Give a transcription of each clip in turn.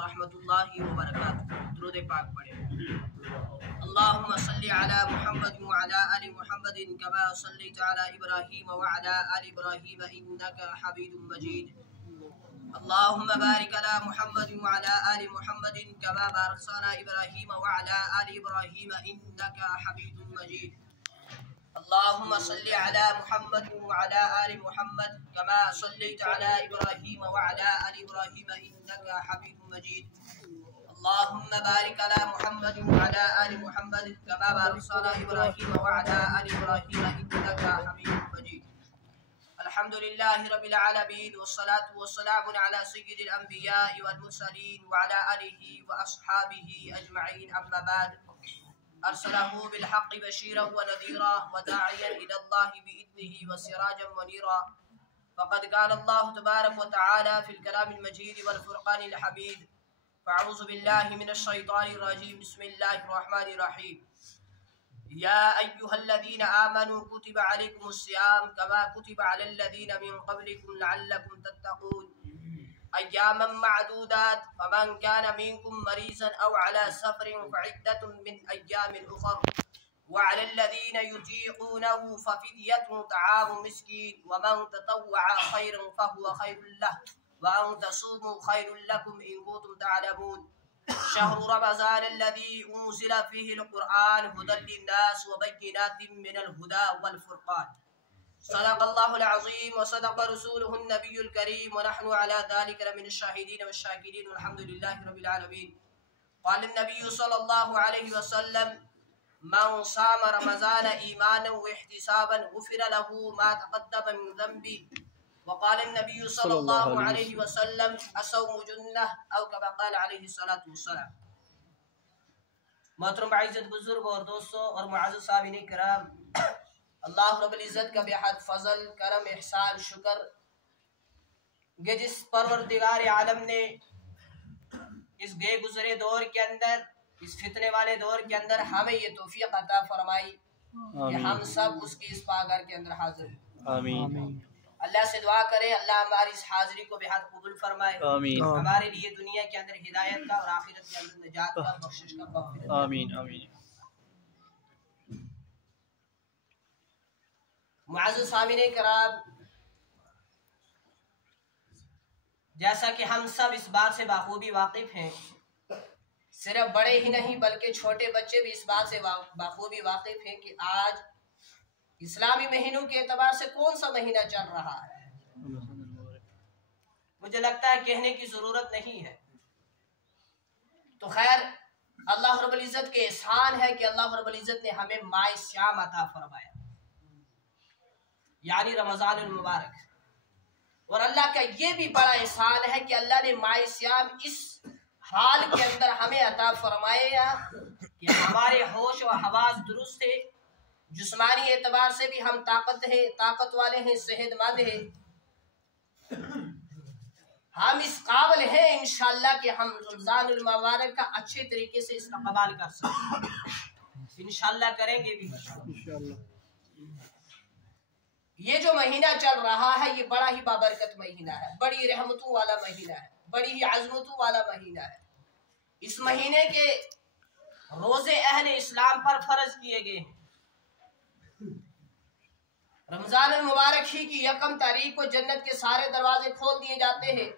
ورحمۃ اللہ وبرکاتہ۔ درود پاک پڑھیں۔ اللہم صلی علی محمد وعلی آل محمد کما صلیت علی ابراہیم وعلی آل ابراہیم انک حمید مجید۔ اللہم بارک علی محمد وعلی آل محمد کما بارکت علی ابراہیم وعلی آل ابراہیم انک حمید مجید۔ اللہم صلی علی محمد وعلی آل محمد کما صلیت علی ابراہیم وعلی آل ابراہیم انک حمید مجید۔ اللہم بارک علی محمد وعلی آل محمد کما بارکت علی ابراہیم وعلی آل ابراہیم انک حمید مجید۔ الحمدللہ رب العالمین والصلاة والسلام علی سید الانبیاء والمرسلین وعلی آلہ واصحابہ اجمعین، اما بعد۔ ارسلہ بالحق بشیرا ونذیرا وداعیا الی اللہ بإذنہ وسراجا منیرا۔ فقد قال اللہ تبارک وتعالی فی الکلام المجید والفرقان الحمید۔ فاعوذ باللہ من الشیطان الرجیم، بسم اللہ الرحمن الرحیم۔ یا ایہا الذین آمنوا کتب علیکم الصیام کما کتب علی الذین من قبلکم لعلکم تتقون ایاما معدودات فمن كان منكم مريضا او على سفر فعدة من ايام اخر وعلى الذين يطيقونه ففدية طعام مسكين ومن تطوع خيرا فهو خير له وان تصوموا خير لكم ان كنتم تعلمون شهر رمضان الذي انزل فيه القرآن هدى للناس وبينات من الهدى والفرقان۔ صدق اللہ العظیم وصدق رسولہ النبی الکریم ونحن على ذلك لمن الشاہدین والشاکرین والحمد للہ رب العالمین۔ قال النبی صلی اللہ علیہ وسلم من صام رمضان ایمانا واحتسابا غفر له ما تقدم من ذنبه، وقال النبی صلی اللہ علیہ وسلم الصوم جنہ او كما قال علیہ الصلاۃ والسلام۔ محترم عزت بزرگ اور دوستوں اور معزز صاحبین کرام، اللہ رب العزت کا بے حد فضل، کرم، احسان، شکر کہ جس پروردگار عالم نے اس گئے گزرے دور کے اندر، اس فتنے والے دور کے اندر ہمیں یہ توفیق عطا فرمائی کہ ہم سب اس کی اس پاگھر کے اندر حاضر ہیں۔ آمین۔ اللہ سے دعا کریں اللہ ہماری اس حاضری کو بے حد قبول فرمائے، آمین۔ ہمارے لیے دنیا کے اندر ہدایت کا اور آخرت کے اندر نجات کا، بخشش کا، مغفرت کا۔ آمین آمین۔ معزز سامعین کرام، جیسا کہ ہم سب اس بات سے بخوبی واقف ہیں، صرف بڑے ہی نہیں بلکہ چھوٹے بچے بھی اس بات سے بخوبی واقف ہیں کہ آج اسلامی مہینوں کے اعتبار سے کون سا مہینہ چل رہا ہے۔ مجھے لگتا ہے کہنے کی ضرورت نہیں ہے۔ تو خیر، اللہ رب العزت کے احسان ہے کہ اللہ رب العزت نے ہمیں ماہ صیام عطا فرمایا، یعنی رمضان المبارک۔ اور اللہ کا یہ بھی بڑا احسان ہے کہ اللہ نے ماہ صیام اس حال کے اندر ہمیں عطا فرمایا کہ ہمارے ہوش و حواس درست ہے، جسمانی اعتبار سے بھی ہم طاقت والے ہیں، صحت مند ہیں، ہم اس قابل ہیں انشاءاللہ کہ ہم رمضان المبارک کا اچھے طریقے سے استقبال کر سکیں، انشاءاللہ کریں گے بھی انشاءاللہ۔ یہ جو مہینہ چل رہا ہے یہ بڑا ہی بابرکت مہینہ ہے، بڑی رحمتوں والا مہینہ ہے، بڑی ہی عظمتوں والا مہینہ ہے۔ اس مہینے کے روزے اہل اسلام پر فرض کیے گئے ہیں۔ رمضان المبارک ہی کی یکم تاریخ کو جنت کے سارے دروازے کھول دیے جاتے ہیں۔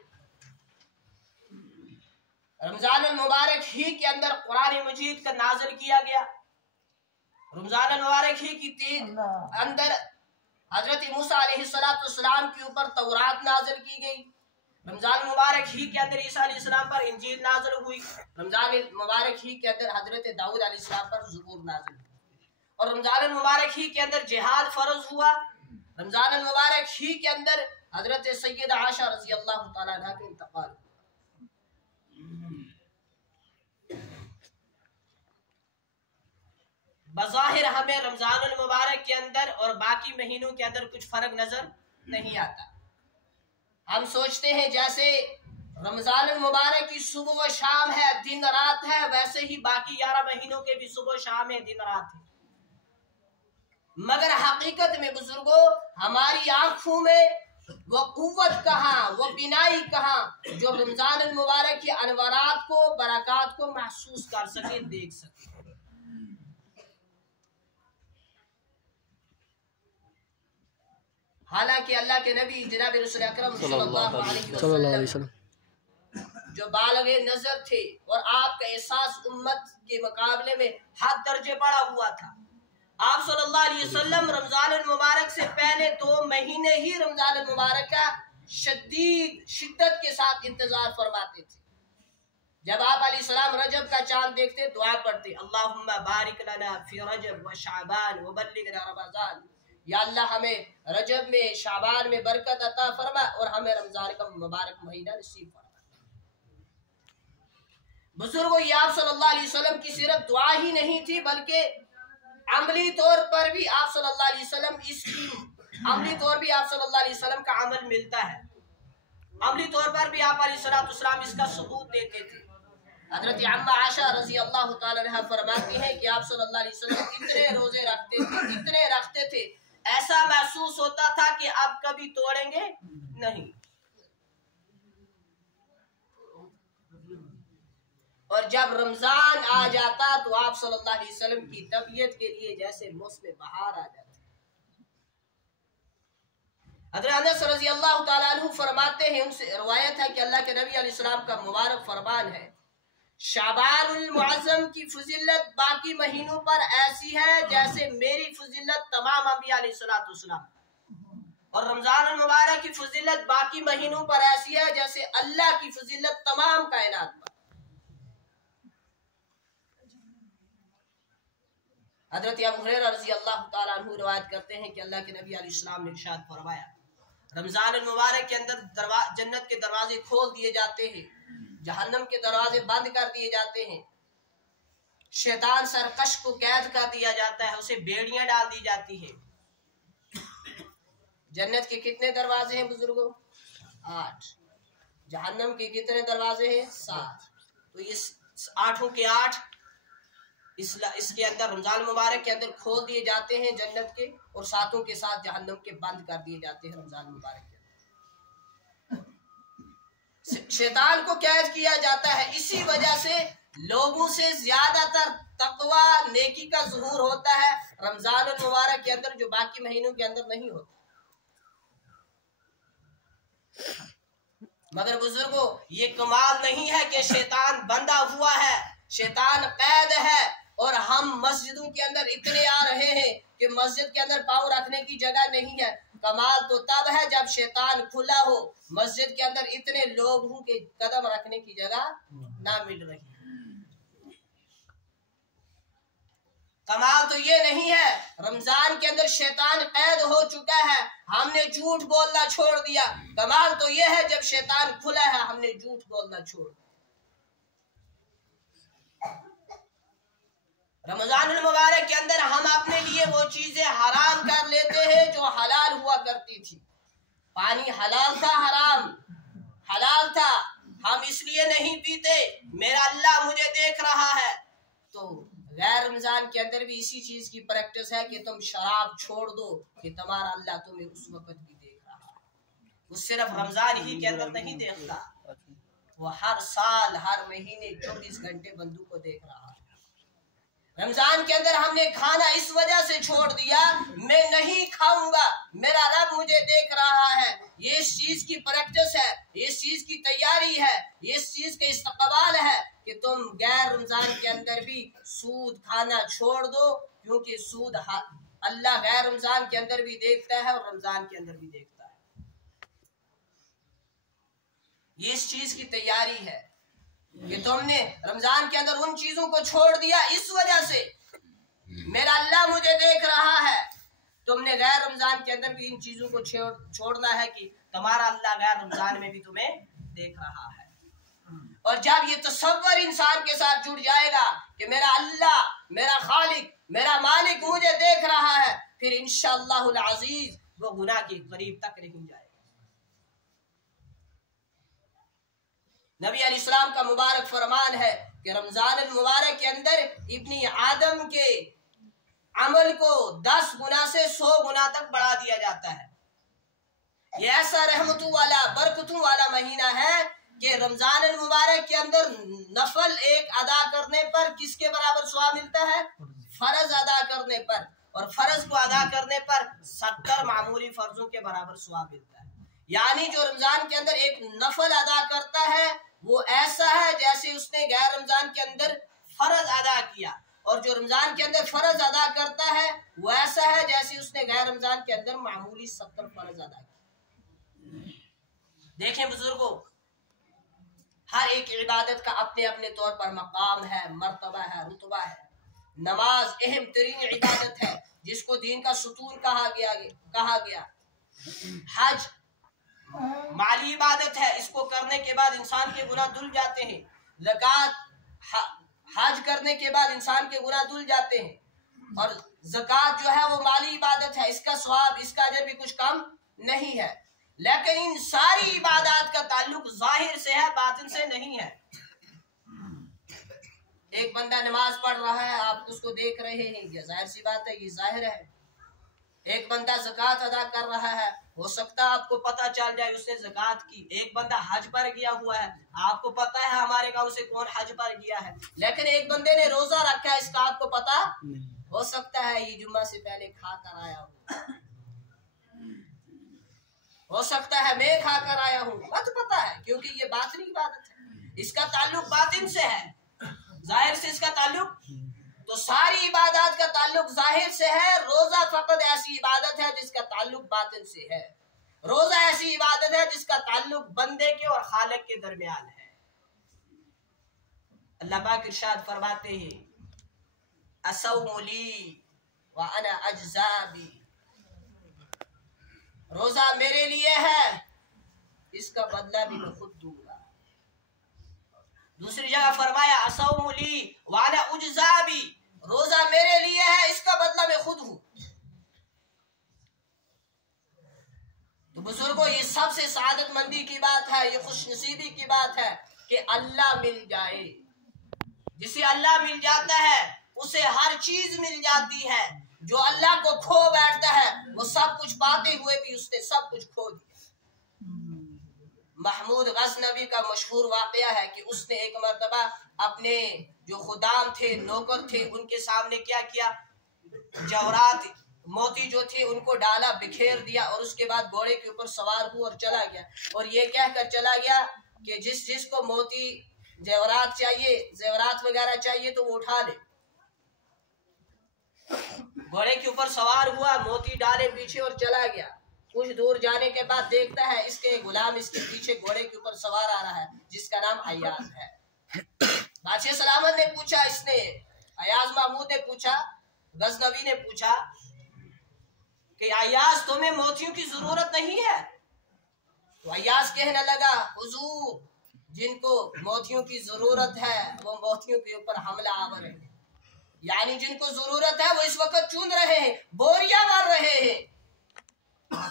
رمضان المبارک ہی کے اندر قرآن مجید کا نازل کیا گیا۔ رمضان المبارک ہی کی اندر حضرت موسیٰ علیہ السلام کے اوپر تورات نازل کی گئی۔ رمضان المبارک ہی کے اندر عیسیٰ علیہ السلام پر انجیل نازل ہوئی۔ رمضان المبارک ہی کے اندر حضرت داؤد علیہ السلام پر زبور نازل ہوئی۔ اور رمضان المبارک ہی کے اندر جہاد فرض ہوا۔ رمضان المبارک ہی کے اندر حضرت سیدہ عائشہ رضی اللہ تعالیٰ عنہ کے انتقال ہوا۔ بظاہر ہمیں رمضان المبارک کے اندر اور باقی مہینوں کے اندر کچھ فرق نظر نہیں آتا۔ ہم سوچتے ہیں جیسے رمضان المبارک کی صبح و شام ہے، دن رات ہے، ویسے ہی باقی 11 مہینوں کے بھی صبح و شام ہے، دن رات ہے۔ مگر حقیقت میں بزرگوں ہماری آنکھوں میں وہ قوت کہاں، وہ بینائی کہاں جو رمضان المبارک کی انوارات کو، برکات کو محسوس کر سکے، دیکھ سکے۔ حالانکہ اللہ کے نبی جناب رسول اکرم صلی اللہ علیہ وسلم جو بالغ نظر تھے اور آپ کا احساس امت کے مقابلے میں حد درجے بڑا ہوا تھا، آپ صلی اللہ علیہ وسلم رمضان المبارک سے پہلے 2 مہینے ہی رمضان المبارک کا شدت کے ساتھ انتظار فرماتے تھے۔ جب آپ علیہ السلام رجب کا چاند دیکھتے دعا پڑھتے، اللہم بارک لنا فی رجب و شعبان وبلغنا رمضان، یا اللہ ہمیں رجب میں، شعبان میں برکت عطا فرما اور ہمیں رمضان کا مبارک مہینہ نصیب فرما۔ بزرگوں، یہ آپ صلی اللہ علیہ وسلم کی صرف دعا ہی نہیں تھی، بلکہ عملی طور پر بھی آپ صلی اللہ علیہ وسلم کا عمل ملتا ہے۔ عملی طور پر بھی آپ علیہ السلام اس کا ثبوت دیتے تھے۔ حضرت عمہ عائشہ رضی اللہ تعالی عنہ فرماتی ہیں کہ آپ صلی اللہ علیہ وسلم اتنے روزے رکھتے تھے، ایسا محسوس ہوتا تھا کہ اب کبھی توڑیں گے نہیں۔ اور جب رمضان آ جاتا تو آپ صلی اللہ علیہ وسلم کی طبیعت کے لیے جیسے موسم بہار آ جاتا۔ حضرت انس رضی اللہ تعالیٰ عنہ فرماتے ہیں، ان سے روایت ہے کہ اللہ کے نبی علیہ السلام کا مبارک فرمان ہے، شعبان المعظم کی فضیلت باقی مہینوں پر ایسی ہے جیسے میری فضیلت تمام انبیاء علیہ السلام، اور رمضان المبارک کی فضیلت باقی مہینوں پر ایسی ہے جیسے اللہ کی فضیلت تمام کائنات پر۔ حضرت ابو ہریرہ رضی اللہ تعالیٰ عنہ روایت کرتے ہیں کہ اللہ کے نبی علیہ السلام نے ارشاد فرمایا، رمضان المبارک کے اندر جنت کے دروازے کھول دیے جاتے ہیں، جہنم کے دروازے بند کر دیے جاتے ہیں، شیطان سرکش کو قید کر دیا جاتا ہے، اسے بیڑیاں ڈال دی جاتی ہیں۔ جنت کے کتنے دروازے ہیں بزرگوں؟ 8۔ جہنم کے کتنے دروازے ہیں؟ 7۔ تو اس 8 کے 8 اس کے اندر رمضان مبارک کے اندر کھول دیے جاتے ہیں جنت کے، اور 7 کے ساتھ جہنم کے بند کر دیے جاتے ہیں رمضان مبارک کے اندر۔ شیطان کو قید کیا جاتا ہے، اسی وجہ سے لوگوں سے زیادہ تر تقوی نیکی کا ظہور ہوتا ہے رمضان المبارک کے اندر، جو باقی مہینوں کے اندر نہیں ہوتا۔ مگر بزرگوں، یہ کمال نہیں ہے کہ شیطان بندہ ہوا ہے، شیطان قید ہے اور ہم مسجدوں کے اندر اتنے آ رہے ہیں کہ مسجد کے اندر پاؤں رکھنے کی جگہ نہیں ہے۔ کمال تو تب ہے جب شیطان کھلا ہو، مسجد کے اندر اتنے لوگ ہوں کہ قدم رکھنے کی جگہ نہ مل رہی۔ کمال تو یہ نہیں ہے رمضان کے اندر شیطان قید ہو چکا ہے، ہم نے جھوٹ بولنا چھوڑ دیا۔ کمال تو یہ ہے جب شیطان کھلا ہے، ہم نے جھوٹ بولنا چھوڑ دیا۔ رمضان المبارک کے اندر ہم اپنے لیے وہ چیزیں حرام کر لیتے ہیں جو حلال ہوا کرتی تھی۔ پانی حلال تھا، حرام حلال تھا، ہم اس لیے نہیں پیتے، میرا اللہ مجھے دیکھ رہا ہے۔ تو غیر رمضان کے اندر بھی اسی چیز کی پریکٹس ہے کہ تم شراب چھوڑ دو کہ تمہارا اللہ تمہیں اس وقت بھی دیکھ رہا ہے۔ وہ صرف رمضان ہی کے اندر نہیں دیکھتا، وہ ہر سال ہر مہینے 24 گھنٹے بندوں کو دیکھ رہا ہے۔ رمضان کے اندر ہم نے کھانا اس وجہ سے چھوڑ دیا، میں نہیں کھاؤں گا، میرا رب مجھے دیکھ رہا ہے۔ یہ اس چیز کی پریکٹس ہے، یہ اس چیز کی تیاری ہے، یہ اس چیز کا استقبال ہے کہ تم غیر رمضان کے اندر بھی سود کھانا چھوڑ دو، کیونکہ سود اللہ غیر رمضان کے اندر بھی دیکھتا ہے اور رمضان کے اندر بھی دیکھتا ہے۔ یہ اس چیز کی تیاری ہے کہ تم نے رمضان کے اندر ان چیزوں کو چھوڑ دیا اس وجہ سے میرا اللہ مجھے دیکھ رہا ہے۔ تم نے غیر رمضان کے اندر بھی ان چیزوں کو چھوڑنا ہے کہ تمہارا اللہ غیر رمضان میں بھی تمہیں دیکھ رہا ہے۔ اور جب یہ تصور انسان کے ساتھ جڑ جائے گا کہ میرا اللہ، میرا خالق، میرا مالک مجھے دیکھ رہا ہے، پھر انشاءاللہ العزیز وہ گناہ کے قریب تک نہیں جائے گا۔ نبی علیہ السلام کا مبارک فرمان ہے کہ رمضان المبارک کے اندر ابن آدم کے عمل کو 10 گنا سے 100 گنا تک بڑھا دیا جاتا ہے۔ یہ ایسا رحمتوں والا برکتوں والا مہینہ ہے کہ رمضان المبارک کے اندر نفل ایک ادا کرنے پر کس کے برابر ثواب ملتا ہے؟ فرض ادا کرنے پر، اور فرض کو ادا کرنے پر 70 معمولی فرضوں کے برابر ثواب ملتا ہے۔ یعنی جو رمضان کے اندر ایک نفل ادا کرتا ہے وہ ایسا ہے جیسے اس نے غیر رمضان کے اندر فرض ادا کیا، اور جو رمضان کے اندر فرض ادا کرتا ہے وہ ایسا ہے جیسے اس نے غیر رمضان کے اندر معمولی 70 فرض ادا کیا۔ دیکھیں بزرگوں، ہر ایک عبادت کا اپنے اپنے طور پر مقام ہے، مرتبہ ہے، رتبہ ہے۔ نماز اہم ترین عبادت ہے جس کو دین کا ستون کہا گیا۔ حج مالی عبادت ہے، اس کو کرنے کے بعد انسان کے گناہ دھل جاتے ہیں۔ زکوٰۃ، حج کرنے کے بعد انسان کے گناہ دھل جاتے ہیں، اور زکوٰۃ جو ہے وہ مالی عبادت ہے، اس کا ثواب، اس کا اجر بھی کچھ کم نہیں ہے۔ لیکن ان ساری عبادات کا تعلق ظاہر سے ہے، باطن سے نہیں ہے۔ ایک بندہ نماز پڑھ رہا ہے، آپ اس کو دیکھ رہے ہیں، یہ ظاہر سی بات ہے، یہ ظاہر ہے۔ ایک بندہ زکوٰۃ ادا کر رہا ہے، ہو سکتا ہے آپ کو پتہ چل جائے اس نے زکوٰۃ کی۔ ایک بندہ حج پر گیا ہوا ہے، آپ کو پتہ ہے ہمارے گاؤں سے کون حج پر گیا ہے، لیکن ایک بندے نے روزہ رکھا ہے، اس کا آپ کو پتہ ہو سکتا ہے یہ جمعہ سے پہلے کھا کر آیا ہوں، ہو سکتا ہے میں کھا کر آیا ہوں، مت پتہ ہے، کیونکہ یہ باطنی عبادت ہے، اس کا تعلق باطن سے ہے، ظاہر سے اس کا تعلق۔ تو ساری عبادات کا تعلق ظاہر سے ہے، روزہ فقط ایسی عبادت ہے جس کا تعلق باطن سے ہے۔ روزہ ایسی عبادت ہے جس کا تعلق بندے کے اور خالق کے درمیان ہے۔ اللہ پاک ارشاد فرماتے ہیں، الصوم لی وانا اجزا بی، روزہ میرے لیے ہے، اس کا بدلہ بھی میں خود دوں گا۔ دوسری جگہ فرمایا الصوم لی وانا اجزا بی، روزہ میرے لیے ہے، اس کا بدلہ میں خود ہوں۔ تو بزرگوں، یہ سب سے سعادت مندی کی بات ہے، یہ خوش نصیبی کی بات ہے کہ اللہ مل جائے۔ جسے اللہ مل جاتا ہے اسے ہر چیز مل جاتی ہے۔ جو اللہ کو کھو بیٹھتا ہے وہ سب کچھ پاتے ہوئے بھی اس نے سب کچھ کھو دیا۔ محمود غزنوی کا مشہور واقعہ ہے کہ اس نے ایک مرتبہ اپنے جو خدام تھے، نوکر تھے، ان کے سامنے کیا کیا، جوہرات، موتی جو تھے ان کو ڈالا، بکھیر دیا، اور اس کے بعد گھوڑے کے اوپر سوار ہوا اور چلا گیا، اور یہ کہہ کر چلا گیا کہ جس کو موتی زیورات چاہیے، زیورات وغیرہ چاہیے تو وہ اٹھا لے۔ گھوڑے کے اوپر سوار ہوا، موتی ڈالے پیچھے اور چلا گیا۔ کچھ دور جانے کے بعد دیکھتا ہے اس کے غلام اس کے پیچھے گھوڑے کے اوپر سوار آ رہا ہے، جس کا نام ایاز ہے۔ بادشاہ سلامت نے پوچھا، اس نے ایاز محمود نے پوچھا، غزنوی نے پوچھا کہ ایاز تمہیں موتیوں کی ضرورت نہیں ہے؟ تو ایاز کہنے لگا، حضور جن کو موتیوں کی ضرورت ہے وہ موتیوں کے اوپر حملہ آور ہیں، یعنی جن کو ضرورت ہے وہ اس وقت چون رہے ہیں، بوریاں مار رہے ہیں،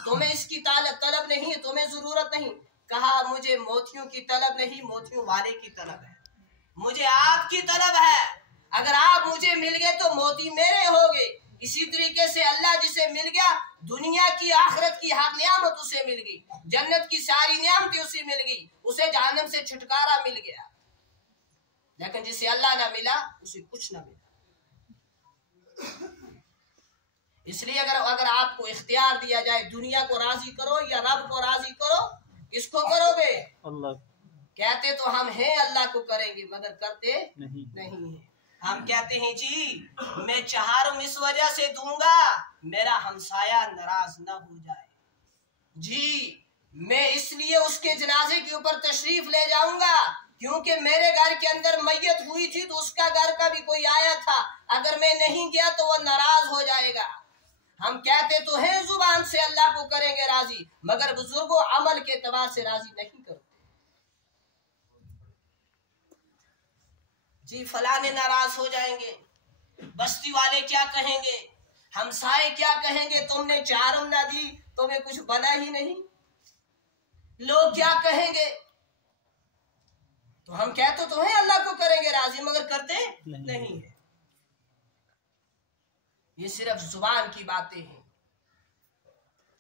تمہیں اس کی طلب نہیں، تمہیں ضرورت نہیں۔ کہا مجھے موتیوں کی طلب نہیں، موتیوں والے کی طلب ہے، مجھے آپ کی طلب ہے، اگر آپ مجھے مل گئے تو موتی میرے ہوگے۔ اسی طریقے سے اللہ جسے مل گیا، دنیا کی آخرت کی ہر نعمت اسے مل گئی، جنت کی ساری نعمتیں اسے مل گئی، اسے جہنم سے چھٹکارا مل گیا۔ لیکن جسے اللہ نہ ملا اسے کچھ نہ ملا۔ اس لیے اگر آپ کو اختیار دیا جائے دنیا کو راضی کرو یا رب کو راضی کرو، کس کو کرو گے؟ اللہ۔ کہتے تو ہم ہیں اللہ کو کریں گے، مگر کرتے نہیں ہیں۔ ہم کہتے ہیں جی میں چہارم اس وجہ سے دوں گا میرا ہمسایہ ناراض نہ ہو جائے، جی میں اس لیے اس کے جنازے کے اوپر تشریف لے جاؤں گا کیونکہ میرے گھر کے اندر میت ہوئی تھی تو اس کا گھر کا بھی کوئی آیا تھا، اگر میں نہیں گیا تو وہ ناراض ہو جائے گا۔ ہم کہتے تو ہیں زبان سے اللہ کو کریں گے راضی، مگر بزرگوں عمل کے اعتبار سے راضی نہیں کرتے۔ جی فلاں ناراض ہو جائیں گے، بستی والے کیا کہیں گے، ہمسائے کیا کہیں گے، تم نے چہارم نہ دی، تمہیں کچھ بنا ہی نہیں، لوگ کیا کہیں گے۔ تو ہم کہتے تو ہیں اللہ کو کریں گے راضی، مگر کرتے نہیں ہیں۔ یہ صرف زبان کی باتیں ہیں۔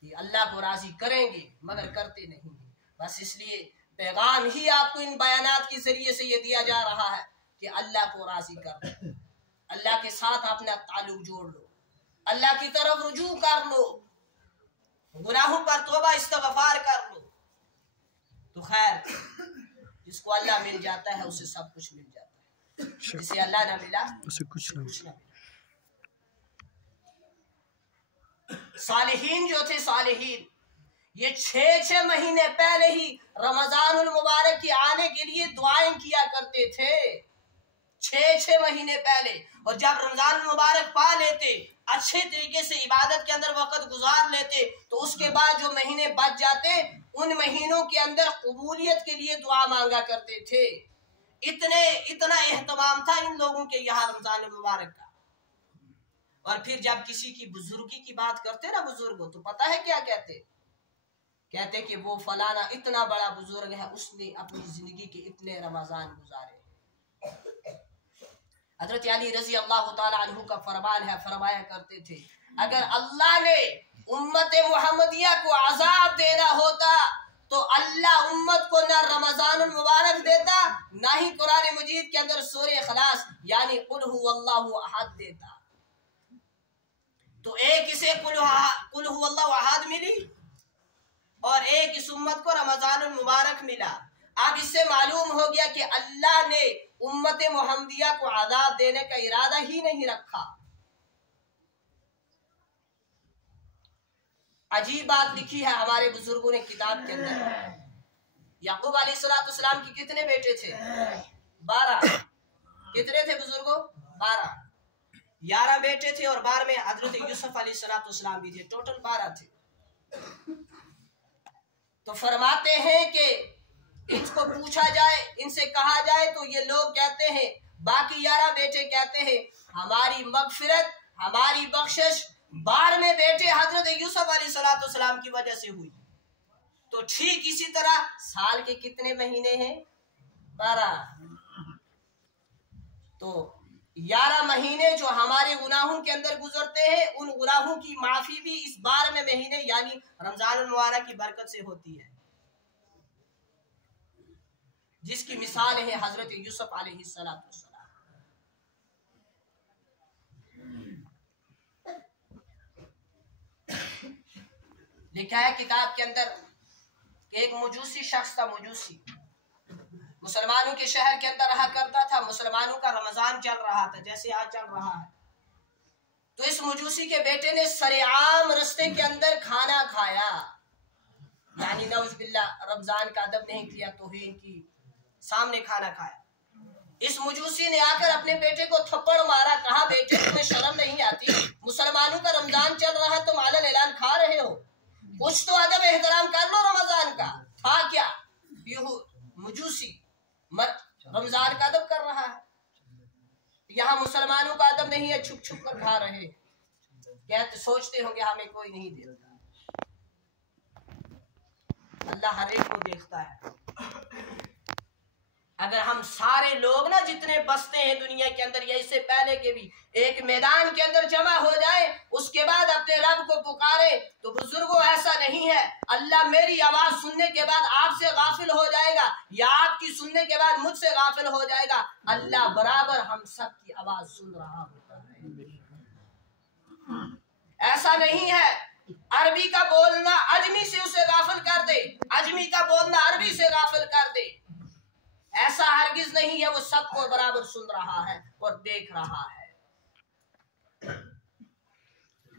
یہ اللہ کو راضی کریں گے مگر کرتے نہیں. بس اس لیے پیغام ہی آپ کو ان بیانات کے ذریعے سے یہ دیا جا رہا ہے کہ اللہ کو راضی کر لو, اللہ کے ساتھ اپنا تعلق جوڑ لو, اللہ کی طرف رجوع کر لو, گناہوں پر توبہ استغفار کر لو. تو خیر جس کو اللہ مل جاتا ہے اسے سب کچھ مل جاتا ہے, جسے اللہ نہ ملا اسے کچھ نہ ملا. صالحین جو تھے, صالحین یہ 6 مہینے پہلے ہی رمضان المبارک کے آنے کے لیے دعائیں کیا کرتے تھے. 6 مہینے پہلے. اور جب رمضان المبارک پا لیتے, اچھے طریقے سے عبادت کے اندر وقت گزار لیتے, تو اس کے بعد جو مہینے بچ جاتے ان مہینوں کے اندر قبولیت کے لیے دعا مانگا کرتے تھے. اتنا اہتمام تھا ان لوگوں کے یہاں رمضان المبارک کا. اور پھر جب کسی کی بزرگی کی بات کرتے نا بزرگوں, تو پتہ ہے کیا کہتے کہ وہ فلانا اتنا بڑا بزرگ ہے, اس نے اپنی زندگی کے اتنے رمضان گزارے. حضرت علی رضی اللہ تعالی عنہ کا فرمان ہے, فرمایا کرتے تھے اگر اللہ نے امت محمدیہ کو عذاب دینا ہوتا تو اللہ امت کو نہ رمضان المبارک دیتا, نہ ہی قرآن مجید کے اندر سورہ اخلاص یعنی قل هو اللہ احد دیتا. تو ایک اسے قل هو اللہ احد ملی اور ایک اس امت کو رمضان المبارک ملا. اب اس سے معلوم ہو گیا کہ اللہ نے امت محمدیہ کو عذاب دینے کا ارادہ ہی نہیں رکھا. عجیب بات لکھی ہے ہمارے بزرگوں نے کتاب کے اندر. یعقوب علیہ السلام کی کتنے بیٹے تھے؟ 12. کتنے تھے بزرگوں؟ 12. 11 بیٹے تھے اور 12 میں حضرت یوسف علیہ السلام بھی تھے, ٹوٹل 12 تھے. تو فرماتے ہیں کہ ان کو پوچھا جائے, ان سے کہا جائے تو یہ لوگ کہتے ہیں, باقی 11 بیٹے کہتے ہیں ہماری مغفرت, ہماری بخشش 12 بیٹے حضرت یوسف علیہ السلام کی وجہ سے ہوئی. تو ٹھیک اسی طرح سال کے کتنے مہینے ہیں؟ 12. تو 11 مہینے جو ہمارے گناہوں کے اندر گزرتے ہیں, ان گناہوں کی معافی بھی اس 12 مہینے یعنی رمضان المبارک کی برکت سے ہوتی ہے, جس کی مثال ہے حضرت یوسف علیہ السلام. لکھا ہے کتاب کے اندر ایک مجوسی شخص تھا, مجوسی مسلمانوں کے شہر کے اندر رہا کرتا تھا. مسلمانوں کا رمضان چل رہا تھا جیسے آج چل رہا ہے. تو اس مجوسی کے بیٹے نے سرعام رستے کے اندر کھانا کھایا, یعنی نعوذ باللہ رمضان کا ادب نہیں کیا, توہین کی, سامنے کھانا کھایا. اس مجوسی نے آ کر اپنے بیٹے کو تھپڑ مارا, کہا بیٹے تمہیں شرم نہیں آتی؟ مسلمانوں کا رمضان چل رہا ہے, تم علن اعلان کھا رہے ہو, کچھ تو ادب احترام کر لو رمضان کا. تھا کیا مجوسی رمضان کا ادب کر رہا ہے, یہاں مسلمانوں کا ادب نہیں ہے, چھپ چھپ کر کھا رہے. کہتے سوچتے ہوں گے ہمیں کوئی نہیں دیکھتا. اللہ ہر ایک کو دیکھتا ہے. اگر ہم سارے لوگ نا جتنے بستے ہیں دنیا کے اندر, یا اس سے پہلے کے بھی, ایک میدان کے اندر جمع ہو جائے, اس کے بعد اپنے رب کو پکارے, تو بزرگوں ایسا نہیں ہے اللہ میری آواز سننے کے بعد آپ سے غافل ہو جائے گا, یا آپ کی سننے کے بعد مجھ سے غافل ہو جائے گا. اللہ برابر ہم سب کی آواز سن رہا ہوتا ہے. ایسا نہیں ہے عربی کا بولنا اجمی سے اسے غافل کر دے, اجمی کا بولنا عربی سے غافل کر دے. ایسا ہرگز نہیں ہے, وہ سب کو برابر سن رہا ہے اور دیکھ رہا ہے.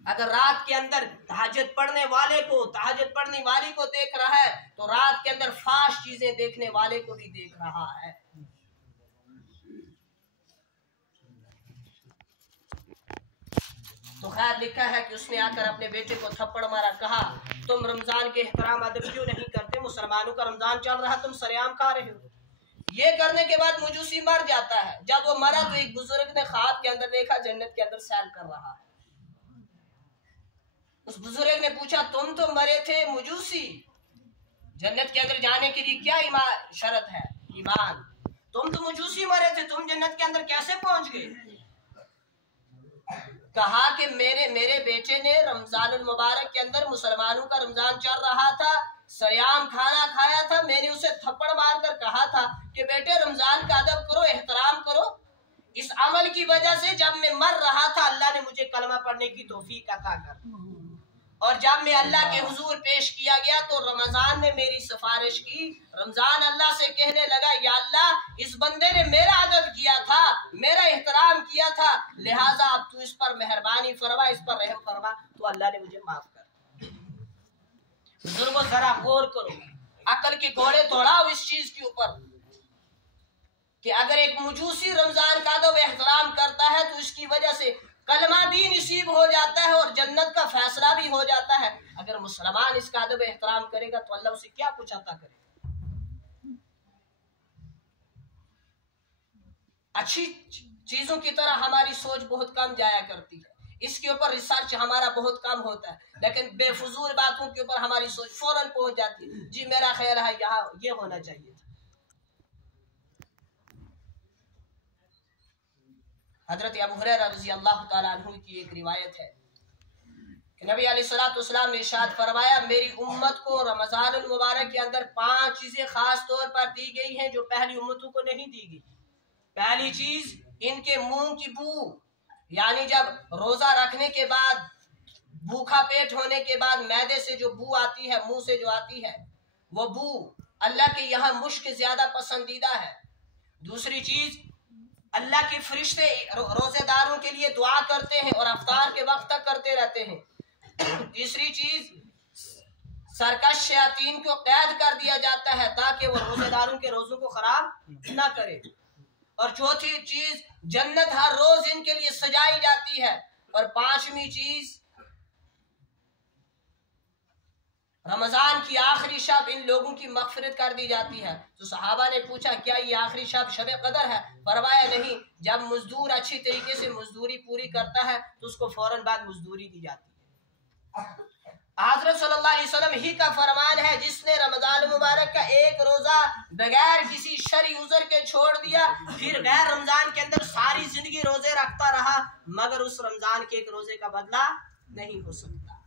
اگر رات کے اندر تہجد پڑھنے والے کو, تہجد پڑھنے والی کو دیکھ رہا ہے, تو رات کے اندر فحش چیزیں دیکھنے والے کو بھی دیکھ رہا ہے. تو خیر لکھا ہے کہ اس نے آ کر اپنے بیٹے کو تھپڑ مارا, کہا تم رمضان کے احترام ادب کیوں نہیں کرتے؟ مسلمانوں کا رمضان چل رہا, تم سریعام کھا رہے ہو. یہ کرنے کے بعد مجوسی مر جاتا ہے. جب وہ مرا تو ایک بزرگ نے خواب کے اندر دیکھا جنت کے اندر سیر کر رہا ہے. اس بزرگ نے پوچھا تم تو مرے تھے مجوسی, جنت کے اندر جانے کے لیے کیا شرط ہے؟ ایمان. تم تو مجوسی مرے تھے, تم جنت کے اندر کیسے پہنچ گئے؟ کہا کہ میرے بیٹے نے رمضان المبارک کے اندر مسلمانوں کا رمضان چل رہا تھا، سیام کھانا کھایا تھا، میں نے اسے تھپڑ مار کر کہا تھا کہ بیٹے رمضان کا ادب کرو، احترام کرو۔ اس عمل کی وجہ سے جب میں مر رہا تھا اللہ نے مجھے کلمہ پڑھنے کی توفیق عطا کر، اور جب میں اللہ کے حضور پیش کیا گیا تو رمضان نے میری سفارش کی۔ رمضان اللہ سے کہنے لگا یا اللہ اس بندے نے میرا ادب کیا تھا، میرا احترام کیا تھا، لہٰذا اب تو اس پر مہربانی فرما، اس پر رحم فرما۔ تو اللہ نے مجھے معاف کر۔ بزرگوں ذرا غور کرو، عقل کے گھوڑے دوڑاؤ اس چیز کے اوپر کہ اگر ایک مجوسی رمضان کا ادب احترام کرتا ہے تو اس کی وجہ سے کلمہ بھی نصیب ہو جاتا ہے اور جنت کا فیصلہ بھی ہو جاتا ہے۔ اگر مسلمان اس کا ادب احترام کرے گا تو اللہ اسے کیا کچھ عطا کرے گا۔ اچھی چیزوں کی طرح ہماری سوچ بہت کم جایا کرتی ہے، اس کے اوپر ریسرچ ہمارا بہت کم ہوتا ہے، لیکن بے فضول باتوں کے اوپر ہماری سوچ فوراً پہنچ جاتی ہے، جی میرا خیال ہے یہاں یہ ہونا چاہیے تھا۔ حضرت ابو ہریرہ رضی اللہ تعالیٰ عنہ کی ایک روایت ہے کہ نبی علیہ الصلوۃ والسلام نے ارشاد فرمایا میری امت کو رمضان المبارک کے اندر 5 چیزیں خاص طور پر دی گئی ہیں جو پہلی امتوں کو نہیں دی گئی۔ پہلی چیز ان کے منہ کی بو، یعنی جب روزہ رکھنے کے بعد بھوکا پیٹ ہونے کے بعد معدے سے جو بو آتی ہے، منہ سے جو آتی ہے، وہ بو اللہ کے یہاں مشک زیادہ پسندیدہ ہے۔ دوسری چیز اللہ کے فرشتے روزے داروں کے لیے دعا کرتے ہیں اور افطار کے وقت تک کرتے رہتے ہیں۔ تیسری چیز سرکش شیاطین کو قید کر دیا جاتا ہے تاکہ وہ روزے داروں کے روزوں کو خراب نہ کرے۔ اور چوتھی چیز جنت ہر روز ان کے لیے سجائی جاتی ہے۔ اور 5ویں چیز رمضان کی آخری شب ان لوگوں کی مغفرت کر دی جاتی ہے۔ تو صحابہ نے پوچھا کیا یہ آخری شب شب قدر ہے؟ فرمایا نہیں، جب مزدور اچھی طریقے سے مزدوری پوری کرتا ہے تو اس کو فوراً بعد مزدوری دی جاتی ہے۔ حضرت صلی اللہ علیہ وسلم ہی کا فرمان ہے جس نے رمضان مبارک کا ایک روزہ بغیر کسی شرعی عذر کے چھوڑ دیا، پھر غیر رمضان کے اندر ساری زندگی روزے رکھتا رہا، مگر اس رمضان کے ایک روزے کا بدلہ نہیں ہو سکتا۔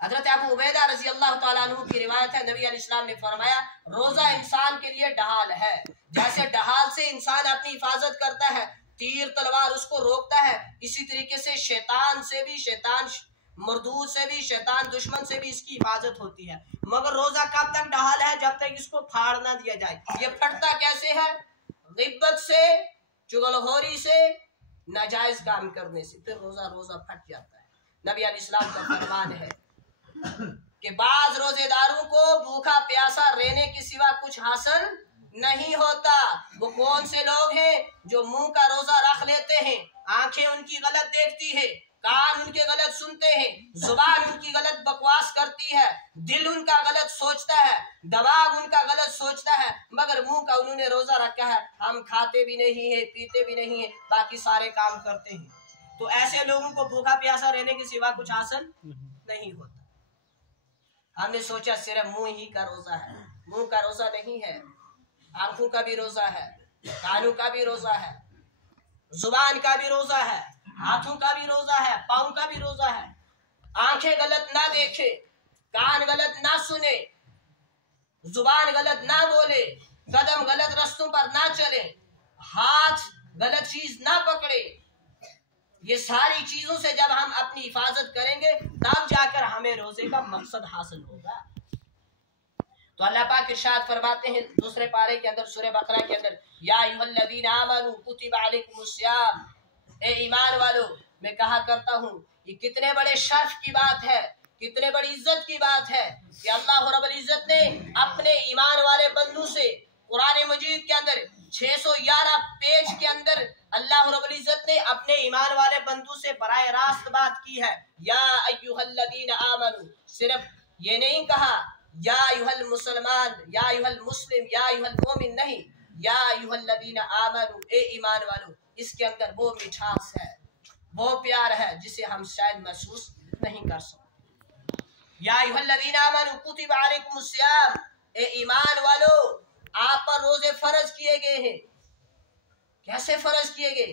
حضرت ابو عبیدہ رضی اللہ تعالیٰ عنہ کی روایت ہے، نبی علیہ السلام نے فرمایا روزہ انسان کے لیے ڈھال ہے، جیسے ڈھال سے انسان اپنی حفاظت کرتا ہے، تیر تلوار اس کو روکتا ہے، اسی طریقے سے شیطان سے بھی، شیطان مردود سے بھی، شیطان دشمن سے بھی اس کی حفاظت ہوتی ہے۔ مگر روزہ کب تک ڈھال ہے؟ جب تک اس کو پھاڑ نہ دیا جائے۔ یہ پھٹتا کیسے ہے؟ غیبت سے، چغلخوری سے، ناجائز کام کرنے سے، پھر روزہ پھٹ جاتا ہے۔ نبی علیہ السلام کا فرمان ہے کہ بعض روزے داروں کو بھوکا پیاسا رہنے کے سوا کچھ حاصل نہیں ہوتا۔ وہ کون سے لوگ ہیں؟ جو منہ کا روزہ رکھ لیتے ہیں، آنکھیں ان کی غلط دیکھتی ہے، کان ان کے غلط سنتے ہیں، زبان ان کی غلط بکواس کرتی ہے، دل ان کا غلط سوچتا ہے، دماغ ان کا غلط سوچتا ہے، مگر منہ کا انہوں نے روزہ رکھا ہے، ہم کھاتے بھی نہیں ہیں، پیتے بھی نہیں ہیں، باقی سارے کام کرتے ہیں۔ تو ایسے لوگوں کو بھوکا پیاسا رہنے کے سوا کچھ حاصل نہیں ہوتا۔ ہم نے سوچا صرف منہ ہی کا روزہ ہے، منہ کا روزہ نہیں ہے، آنکھوں کا بھی روزہ ہے، کانوں کا بھی روزہ ہے، زبان کا بھی روزہ ہے، ہاتھوں کا بھی روزہ ہے، پاؤں کا بھی روزہ ہے۔ آنکھیں غلط نہ دیکھے، کان غلط نہ سنے، زبان غلط نہ بولے، قدم غلط رستوں پر نہ چلے، ہاتھ غلط چیز نہ پکڑے۔ یہ ساری چیزوں سے جب ہم اپنی حفاظت کریں گے تب جا کر ہمیں روزے کا مقصد حاصل ہوگا۔ تو اللہ پاک ارشاد فرماتے ہیں دوسرے پارے کے اندر، سورہ بقرہ کے اندر، یا ایھا الذین آمنوا کتب علیکم الصیام، اے ایمان والو، میں کہا کرتا ہوں یہ کتنے بڑے شرف کی بات ہے، کتنے بڑی عزت کی بات ہے کہ اللہ رب العزت نے اپنے ایمان والے بندوں سے قرآن مجید کے اندر 611 پیج کے اندر اللہ رب العزت نے اپنے ایمان والے بندوں سے براہ راست بات کی ہے۔ یا ایھا الذین آمنوا، صرف یہ نہیں کہا یا ایھا المسلمان، یا ایھا المسلم، یا ایھا المومن، نہیں، یا ایھا الذین آمنوا، اے ایمان والو۔ اس کے اندر وہ مٹھاس ہے، وہ پیار ہے جسے ہم شاید محسوس نہیں کر سکتے۔ یا ایھا الذین آمنوا کتب علیکم الصیام، اے ایمان والو آپ پر روزے فرض کیے گئے ہیں۔ کیسے فرض کیے گئے؟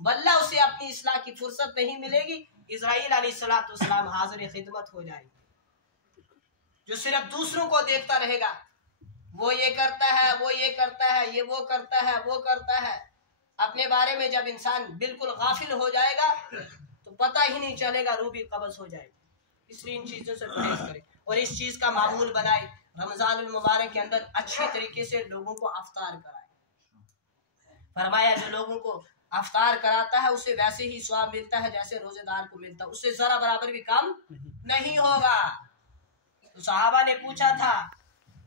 واللہ اسے اپنی اصلاح کی فرصت نہیں ملے گی. اسرائیل علیہ السلام حاضر خدمت ہو جائے گی. جو صرف دوسروں کو دیکھتا رہے گا، وہ یہ کرتا ہے، وہ یہ کرتا ہے، یہ وہ کرتا ہے، وہ کرتا ہے، اپنے بارے میں جب انسان بالکل غافل ہو جائے گا تو پتہ ہی نہیں چلے گا، روح بھی قبض ہو جائے گی. اس لیے ان چیزوں سے پرہیز کریں اور اس چیز کا معمول بنائے. رمضان المبارک کے اندر اچھی طریقے سے لوگوں کو افطار کرائے. فرمایا جو لوگوں کو افطار کراتا ہے اسے ویسے ہی ثواب ملتا ہے جیسے روزے دار کو ملتا ہے، اس سے ذرا برابر بھی کم نہیں ہوگا. تو صحابہ نے پوچھا تھا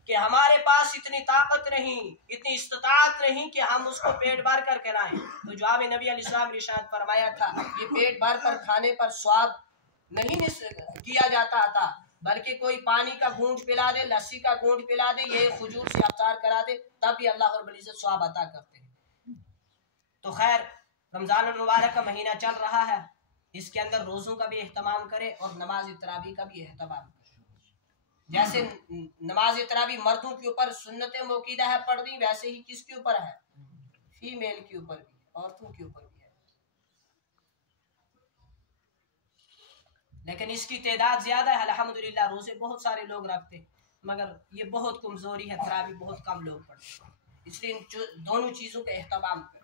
کہ ہمارے پاس اتنی طاقت نہیں، اتنی استطاعت نہیں کہ ہم اس کو پیٹ بھر کر کھلائیں. تو جواب نبی علیہ السلام نے ارشاد فرمایا تھا یہ پیٹ بھر کر کھانے پر ثواب نہیں کیا جاتا تھا، بلکہ کوئی پانی کا گھونٹ پلا دے، لسی کا گھونٹ پلا دے، یہ کھجور سے افطار کرا دے، تب بھی اللہ رب العزت ثواب عطا کرتے ہیں. تو خیر رمضان المبارک کا مہینہ چل رہا ہے، اس کے اندر روزوں کا بھی اہتمام کرے اور نماز تراویح کا بھی اہتمام کرے. جیسے نماز تراویح مردوں کے اوپر سنت موقیدہ ہے پڑھنی، ویسے ہی کس کے اوپر ہے؟ فیمیل کے اوپر بھی، عورتوں کے اوپر بھی ہے. لیکن اس کی تعداد زیادہ ہے. الحمدللہ روزے بہت سارے لوگ رکھتے ہیں، مگر یہ بہت کمزوری ہے، تراویح بہت کم لوگ پڑھتے ہیں. اس لیے ان دونوں چیزوں کا اہتمام کریں.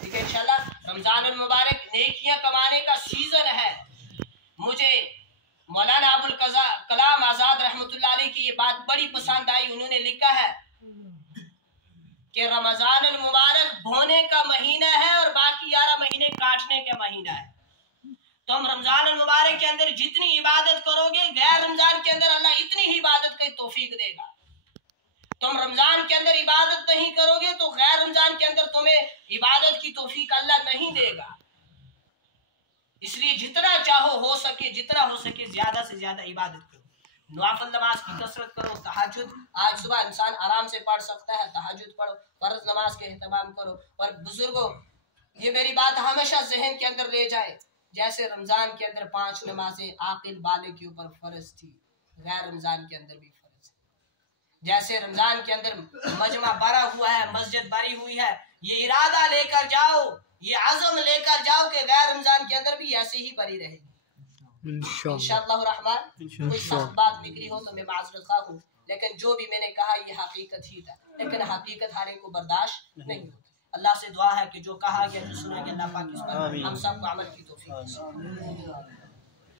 ٹھیک ہے انشاءاللہ. رمضان المبارک نیکیاں کمانے کا سیزن ہے. مجھے مولانا ابوالکلام آزاد رحمۃ اللہ علیہ کی یہ بات بڑی پسند آئی. انہوں نے لکھا ہے کہ رمضان المبارک بونے کا مہینہ ہے اور باقی 11 مہینے کاٹنے کا مہینہ ہے. تم رمضان المبارک کے اندر جتنی عبادت کرو گے، غیر رمضان کے اندر اللہ اتنی ہی عبادت کی توفیق دے گا. تم رمضان کے اندر عبادت نہیں کرو گے تو غیر رمضان کے اندر تمہیں عبادت کی توفیق اللہ نہیں دے گا. اس لیے جتنا چاہو ہو سکے، جتنا ہو سکے زیادہ سے زیادہ عبادت کرو. نوافل نماز کی کثرت کرو. تہجد آج صبح انسان آرام سے پڑھ سکتا ہے، تہجد پڑھو. فرض نماز کے اہتمام کرو. اور بزرگوں یہ میری بات ہمیشہ ذہن کے اندر لے جائے، جیسے رمضان کے اندر 5 نمازیں عاقل بالغ کے اوپر فرض تھی، غیر رمضان کے اندر بھی فرض ہے. جیسے رمضان کے اندر مجمع بھرا ہوا ہے، مسجد بھری ہوئی ہے، یہ ارادہ لے کر جاؤ، یہ عزم لے کر جاؤ کہ غیر رمضان کے اندر بھی ایسے ہی بھری رہے گی انشاءاللہ الرحمن. کوئی سخت بات نکلی ہو تو میں معذرت خواہ ہوں، لیکن جو بھی میں نے کہا یہ حقیقت ہی تھا. لیکن حقیقت ہر ایک کو برداشت نہیں ہوتی. اللہ سے دعا ہے کہ جو کہا گیا جو سنا گیا اللہ پاک اس پر ہم سب کو عمل کی توفیق.